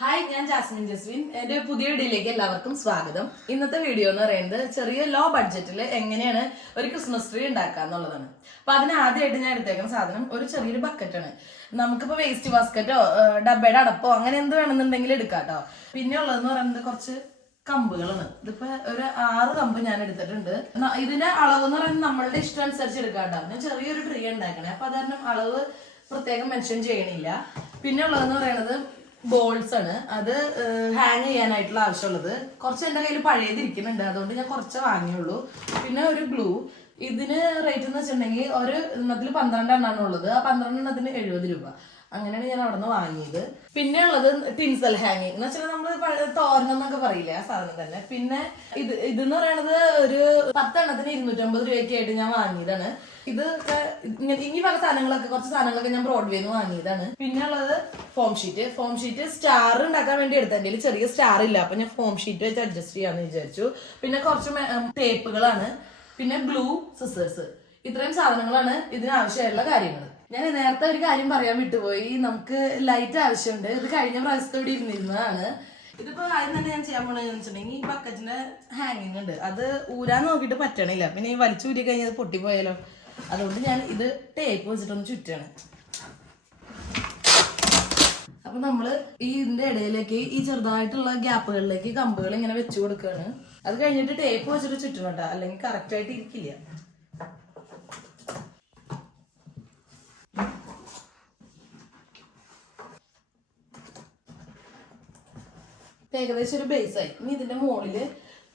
Hi ഞാൻ Jasmine Jaswin. എന്റെ പുതിയ വീഡിയോയിലേക്ക് എല്ലാവർക്കും സ്വാഗതം. ഇന്നത്തെ വീഡിയോ എന്ന് പറയുന്നത് ചെറിയ ലോ ബഡ്ജറ്റിൽ എങ്ങനെയാണ് ഒരു ക്രിസ്മസ് ട്രീ ഉണ്ടാക്കുക എന്നുള്ളതാണ്. അപ്പൊ അതിന് ആദ്യമായിട്ട് ഞാൻ എടുത്തേക്കുന്ന സാധനം ഒരു ചെറിയൊരു ബക്കറ്റാണ് നമുക്കിപ്പോ വേസ്റ്റ് ബാസ്ക്കറ്റോ ഡബയുടെ അടപ്പോ അങ്ങനെ എന്ത് വേണമെന്നുണ്ടെങ്കിൽ എടുക്കാം കേട്ടോ പിന്നെ ഉള്ളതെന്ന് പറയുന്നത് കുറച്ച് കമ്പുകളാണ്. ഇതിപ്പോ ഒരു ആറ് കമ്പ് ഞാൻ എടുത്തിട്ടുണ്ട്. ഇതിന്റെ അളവ് എന്ന് പറയുന്നത് നമ്മളുടെ ഇഷ്ടം അനുസരിച്ച് എടുക്കാം കേട്ടോ ഞാൻ ചെറിയൊരു ട്രീ ഉണ്ടാക്കണേ. അപ്പൊ അത് അളവ് പ്രത്യേകം മെൻഷൻ ചെയ്യണില്ല. പിന്നെ ഉള്ളതെന്ന് പറയുന്നത് ബോൾസ് ആണ്. അത് ഹാങ് ചെയ്യാനായിട്ടുള്ള ആവശ്യമുള്ളത്. കുറച്ച് എന്റെ കയ്യിൽ പഴയതിരിക്കുന്നുണ്ട് അതുകൊണ്ട് ഞാൻ കുറച്ച് വാങ്ങിയുള്ളൂ. പിന്നെ ഒരു ഗ്ലൂ ഇതിന് റേറ്റ് എന്ന് വെച്ചിട്ടുണ്ടെങ്കിൽ ഒരു എണ്ണത്തിൽ പന്ത്രണ്ട് എണ്ണമാണ് ഉള്ളത്. ആ പന്ത്രണ്ട് എണ്ണത്തിന് എഴുപത് രൂപ. അങ്ങനെയാണ് ഞാൻ അവിടെ നിന്ന് വാങ്ങിയത്. പിന്നെ ഉള്ളത് ടിൻസൽ ഹാങ്ങിങ് എന്ന് വെച്ചാൽ നമ്മൾ തോരണം എന്നൊക്കെ പറയില്ല ആ സാധനം തന്നെ. പിന്നെ ഇത് ഇതെന്ന് പറയണത് ഒരു പത്തെണ്ണത്തിന് ഇരുന്നൂറ്റമ്പത് രൂപയ്ക്ക് ആയിട്ട് ഞാൻ വാങ്ങിയതാണ്. ഇത് ഇനി പല സാധനങ്ങളൊക്കെ കുറച്ച് സാധനങ്ങളൊക്കെ ഞാൻ ബ്രോഡ്വേ നിന്ന് വാങ്ങിയതാണ്. പിന്നെ ഉള്ളത് foam sheet foam sheet star ഉണ്ടാക്കാൻ വേണ്ടി എടുത്ത ചെറിയ സ്റ്റാർ ഇല്ല. അപ്പൊ ഞാൻ ഫോം ഷീറ്റ് വെച്ച് അഡ്ജസ്റ്റ് ചെയ്യാന്ന് വിചാരിച്ചു. പിന്നെ കുറച്ച് ടേപ്പുകളാണ് പിന്നെ ഗ്ലൂ സിസേഴ്സ് ഇത്രയും സാധനങ്ങളാണ് ഇതിനാവശ്യമായിട്ടുള്ള കാര്യങ്ങൾ ഞാൻ നേരത്തെ ഒരു കാര്യം പറയാൻ വിട്ടുപോയി. നമുക്ക് ലൈറ്റ് ആവശ്യമുണ്ട്. ഇത് കഴിഞ്ഞ പ്രാവശ്യത്തോടെ ഇരുന്നിരുന്നതാണ്. ഇതിപ്പോ ആദ്യം തന്നെ ഞാൻ ചെയ്യാൻ പോണെന്ന് വെച്ചിട്ടുണ്ടെങ്കിൽ ഈ ബക്കറ്റിന്റെ ഹാങ്ങിങ് ഉണ്ട്. അത് ഊരാൻ നോക്കിയിട്ട് പറ്റണില്ല. പിന്നെ ഈ വലിച്ചൂരി കഴിഞ്ഞാൽ പൊട്ടിപ്പോയാലോ? അതുകൊണ്ട് ഞാൻ ഇത് ടേപ്പ് വെച്ചിട്ടൊന്ന് ചുറ്റാണ്. അപ്പൊ നമ്മൾ ഈ ഇതിന്റെ ഇടയിലേക്ക് ഈ ചെറുതായിട്ടുള്ള ഗ്യാപ്പുകളിലേക്ക് കമ്പുകൾ ഇങ്ങനെ വെച്ചു കൊടുക്കുകയാണ് അത് കഴിഞ്ഞിട്ട് ടേപ്പ് വെച്ചിട്ട് ചുറ്റണം കേട്ടോ. അല്ലെങ്കിൽ കറക്റ്റ് ആയിട്ട് ഇരിക്കില്ല. ഏകദേശം ഒരു ബേസ് ആയി. ഇനി ഇതിന്റെ മുകളിൽ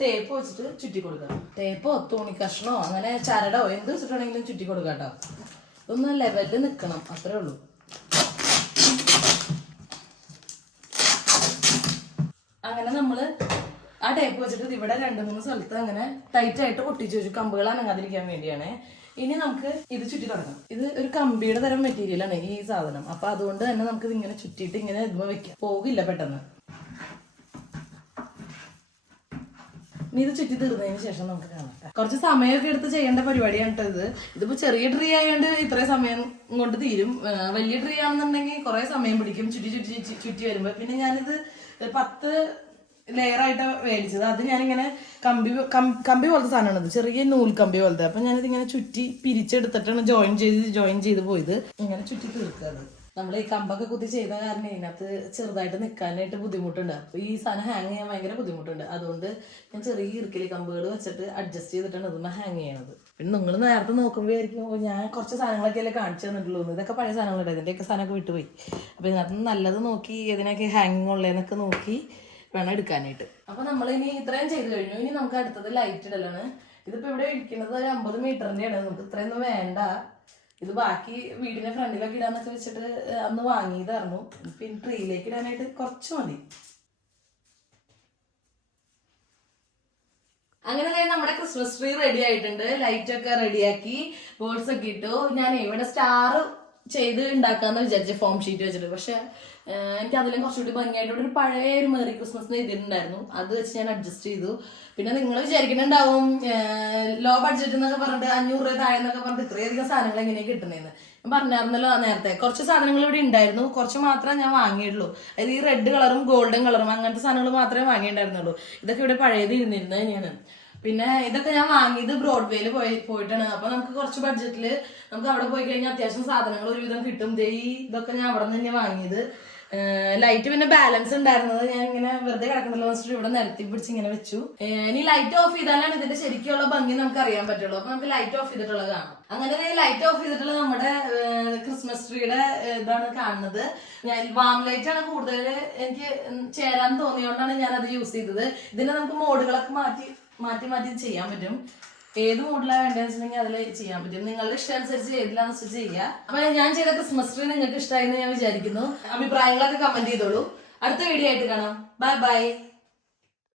തേപ്പ് വെച്ചിട്ട് ചുറ്റി കൊടുക്കാം തേപ്പോ തുണി കഷ്ണോ അങ്ങനെ ചരടോ എന്ത് വെച്ചിട്ടാണെങ്കിലും ചുറ്റി കൊടുക്കാം കേട്ടോ ഒന്ന് ലെവലിൽ നിൽക്കണം അത്രേ ഉള്ളൂ. അങ്ങനെ നമ്മൾ ആ ടേപ്പ് വെച്ചിട്ട് ഇവിടെ രണ്ട് മൂന്ന് സ്ഥലത്ത് അങ്ങനെ ടൈറ്റ് ആയിട്ട് ഒട്ടിച്ചു വെച്ചു കമ്പുകൾ അനങ്ങാതിരിക്കാൻ വേണ്ടിയാണ്. ഇനി നമുക്ക് ഇത് ചുറ്റി തുടങ്ങാം. ഇത് ഒരു കമ്പിയുടെ തരം മെറ്റീരിയലാണ് ഈ സാധനം. അപ്പൊ അതുകൊണ്ട് തന്നെ നമുക്ക് ഇത് ഇങ്ങനെ ചുറ്റിയിട്ട് ഇങ്ങനെ ഇതുമ്പോ വെക്കാം. പോകില്ല പെട്ടെന്ന്. ഇനി ഇത് ചുറ്റി തീർന്നതിന് ശേഷം നമുക്ക് കാണാം കുറച്ച് സമയമൊക്കെ എടുത്ത് ചെയ്യേണ്ട പരിപാടിയാണ് ഇത്. ഇതിപ്പോ ചെറിയ ട്രീ ആയതുകൊണ്ട് ഇത്രയും സമയം കൊണ്ട് തീരും. വലിയ ട്രീ ആണെന്നുണ്ടെങ്കിൽ കുറെ സമയം പിടിക്കും. ചുറ്റി ചുറ്റി ചുറ്റി വരുമ്പോ. പിന്നെ ഞാനിത് പത്ത് ലെയർ ആയിട്ട് മേടിച്ചത് അത് ഞാനിങ്ങനെ കമ്പി കമ്പി പോലത്തെ സാധനമാണ് ഇത്. ചെറിയ നൂൽ കമ്പി പോലത്തെ. അപ്പൊ ഞാനിത് ഇങ്ങനെ ചുറ്റി പിരിച്ചെടുത്തിട്ടാണ് ജോയിൻ ചെയ്ത് ജോയിൻ ചെയ്ത് പോയത്. ഇങ്ങനെ ചുറ്റി തീർക്കുക നമ്മൾ ഈ കമ്പൊക്കെ കുത്തി ചെയ്ത കാരണം ഇതിനകത്ത് ചെറുതായിട്ട് നിൽക്കാനായിട്ട് ബുദ്ധിമുട്ടുണ്ട്. അപ്പൊ ഈ സാധനം ഹാങ് ചെയ്യാൻ ഭയങ്കര ബുദ്ധിമുട്ടുണ്ട്. അതുകൊണ്ട് ഞാൻ ചെറിയ ഇറുക്കിലെ കമ്പുകൾ വെച്ചിട്ട് അഡ്ജസ്റ്റ് ചെയ്തിട്ടാണ് ഇതൊന്ന് ഹാങ് ചെയ്യണത്. പിന്നെ നിങ്ങൾ നേരത്തെ നോക്കുമ്പോഴായിരിക്കും "ഓ, ഞാൻ കുറച്ച് സാധനങ്ങളൊക്കെ അല്ലേ കാണിച്ചു തന്നിട്ടുള്ളൂ. ഇതൊക്കെ പഴയ സാധനങ്ങളുണ്ട് ഇതിന്റെയൊക്കെ സാധനമൊക്കെ വിട്ടുപോയി. അപ്പൊ ഇതിനകത്ത് നല്ലത് നോക്കി ഇതിനൊക്കെ ഹാങ്ങിങ് ഉള്ളതെന്നൊക്കെ നോക്കി വേണം എടുക്കാനായിട്ട്. അപ്പൊ നമ്മൾ ഇനി ഇത്രയും ചെയ്ത് കഴിഞ്ഞു. ഇനി നമുക്ക് അടുത്തത് ലൈറ്റ് ഇടലാണ്. ഇതിപ്പോ ഇവിടെ ഇരിക്കുന്നത് ഒരു അമ്പത് മീറ്ററിന്റെയാണ് നമുക്ക് ഇത്രയൊന്നും വേണ്ട. ഇത് ബാക്കി വീടിന്റെ ഫ്രണ്ടിലൊക്കെ ഇടാന്നൊക്കെ വെച്ചിട്ട് അന്ന് വാങ്ങിയതായിരുന്നു. പിന്നെ ട്രീയിലേക്ക് ഇടാനായിട്ട് കുറച്ച് മതി. അങ്ങനെ നമ്മുടെ ക്രിസ്മസ് ട്രീ റെഡി ആയിട്ടുണ്ട്. ലൈറ്റ് ഒക്കെ റെഡിയാക്കി ബോർഡ്സ് ഒക്കെ ഇട്ടു. ഞാൻ ഇവിടെ സ്റ്റാർ ചെയ്ത് ഉണ്ടാക്കാന്ന് വിചാരിച്ചു ഫോം ഷീറ്റ് വെച്ചിട്ട്. പക്ഷെ എനിക്ക് അതിലും കുറച്ചുകൂടി ഭംഗിയായിട്ട് ഒരു പഴയ ഒരു മെറി ക്രിസ്മസ് എഴുതിയിട്ടുണ്ടായിരുന്നു. അത് വെച്ച് ഞാൻ അഡ്ജസ്റ്റ് ചെയ്തു. പിന്നെ നിങ്ങൾ വിചാരിക്കുന്നുണ്ടാവും ലോ ബഡ്ജറ്റ് എന്നൊക്കെ പറഞ്ഞിട്ട് അഞ്ഞൂറ് രൂപ താഴെ എന്നൊക്കെ പറഞ്ഞിട്ട് ഇത്രയധികം സാധനങ്ങൾ എങ്ങനെയാണ് കിട്ടുന്നതെന്ന് ഞാൻ പറഞ്ഞായിരുന്നല്ലോ നേരത്തെ. കുറച്ച് സാധനങ്ങൾ ഇവിടെ ഉണ്ടായിരുന്നു കുറച്ച് മാത്രമേ ഞാൻ വാങ്ങിയിട്ടുള്ളൂ. അതായത് ഈ റെഡ് കളറും ഗോൾഡൻ കളറും അങ്ങനത്തെ സാധനങ്ങൾ മാത്രമേ വാങ്ങിയിട്ടുണ്ടായിരുന്നുള്ളൂ. ഇതൊക്കെ ഇവിടെ പഴയത് ഇരുന്നിരുന്നത് തന്നെയാണ് പിന്നെ ഇതൊക്കെ ഞാൻ വാങ്ങിയത് ബ്രോഡ്വേയിൽ പോയി പോയിട്ടാണ്. അപ്പൊ നമുക്ക് കുറച്ച് ബഡ്ജറ്റിൽ നമുക്ക് അവിടെ പോയി കഴിഞ്ഞാൽ അത്യാവശ്യം സാധനങ്ങൾ ഒരുവിധം കിട്ടും. ദേ ഇതൊക്കെ ഞാൻ അവിടെ നിന്ന് തന്നെ വാങ്ങിയത്. ലൈറ്റ് പിന്നെ ബാലൻസ് ഉണ്ടായിരുന്നത് ഞാൻ ഇങ്ങനെ വെറുതെ കിടക്കണല്ലോ വെച്ചിട്ട് ഇവിടെ നിരത്തി പിടിച്ച് ഇങ്ങനെ വെച്ചു. ഇനി ലൈറ്റ് ഓഫ് ചെയ്താലാണ് ഇതിന്റെ ശരിക്കുള്ള ഭംഗി നമുക്ക് അറിയാൻ പറ്റുള്ളൂ. അപ്പൊ നമുക്ക് ലൈറ്റ് ഓഫ് ചെയ്തിട്ടുള്ളത് കാണാം. അങ്ങനെ ലൈറ്റ് ഓഫ് ചെയ്തിട്ടുള്ള നമ്മുടെ ക്രിസ്മസ് ട്രീയുടെ ഇതാണ് കാണുന്നത്. ഞാൻ വാം ലൈറ്റ് ആണ് കൂടുതൽ എനിക്ക് ചേരാൻ തോന്നിയോണ്ടാണ് ഞാൻ അത് യൂസ് ചെയ്തത്. ഇതിനെ നമുക്ക് മോഡുകളൊക്കെ മാറ്റി മാറ്റി മാറ്റി ചെയ്യാൻ പറ്റും. ഏത് മോഡലാണ് വേണ്ടതെന്ന് വെച്ചിട്ടുണ്ടെങ്കിൽ അതിൽ ചെയ്യാൻ പറ്റും. നിങ്ങളുടെ ഇഷ്ടം അനുസരിച്ച് ഏതിലാന്ന് വെച്ചാൽ ചെയ്യുക അപ്പൊ ഞാൻ ചെയ്ത ക്രിസ്മസ് ട്രീ നിങ്ങൾക്ക് ഇഷ്ടമായെന്ന് ഞാൻ വിചാരിക്കുന്നു. അഭിപ്രായങ്ങളൊക്കെ കമന്റ് ചെയ്തോളൂ. അടുത്ത വീഡിയോ ആയിട്ട് കാണാം. Bye bye